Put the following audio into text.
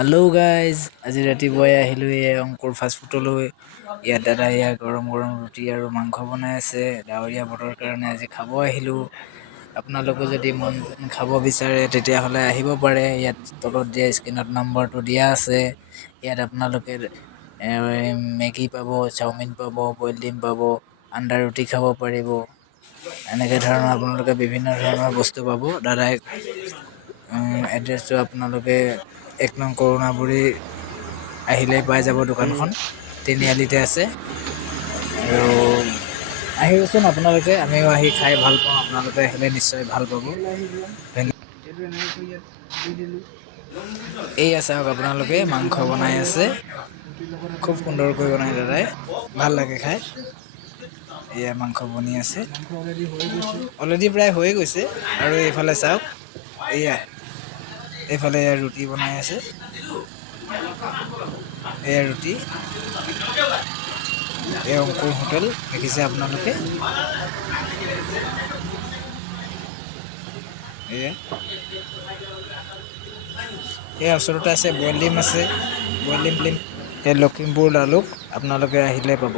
Hello' guys, আজি ৰাতিপুৱাই আহিলোঁ এই অংকুৰ ফাষ্টফুডলৈ। ইয়াত দাদা গৰম গৰম ৰুটি আৰু মাংস বনাই আছে। ডাৱৰীয়া বতৰৰ কাৰণে আজি খাব আহিলোঁ। আপোনালোকে যদি মন খাব বিচাৰে তেতিয়াহ'লে আহিব পাৰে। ইয়াত তলত দিয়া স্ক্ৰীণত নম্বৰটো দিয়া আছে। ইয়াত আপোনালোকে মেগী পাব, চাওমিন পাব, বইল ডিম পাব, আন্দা ৰুটি খাব পাৰিব। এনেকৈ ধৰণৰ আপোনালোকে বিভিন্ন ধৰণৰ বস্তু পাব। দাদাই এড্ৰেছটো আপোনালোকে 1 নং কৰুণাবুৰী আহিলেই পাই যাব। দোকানখন তিনিআলিতে আছে। আৰু আহিবচোন আপোনালোকে, আমিও আহি খাই ভাল পাওঁ। আপোনালোকে আহিলে নিশ্চয় ভাল পাব। এইয়া চাওক, আপোনালোকে মাংস বনাই আছে। খুব সুন্দৰকৈ বনাই দাদাই, ভাল লাগে খাই। এয়া মাংস বনি আছে, অলৰেডি প্ৰায় হৈয়ে গৈছে। আৰু এইফালে চাওক, এইফালে ৰুটি বনাই আছে। এয়া ৰুটি, এই অংকুৰ হোটেল দেখিছে আপোনালোকে। এই ওচৰতে আছে বইল ডিম আছে, বইল ডিম। এই লখিমপুৰ লালুক আপোনালোকে আহিলে পাব।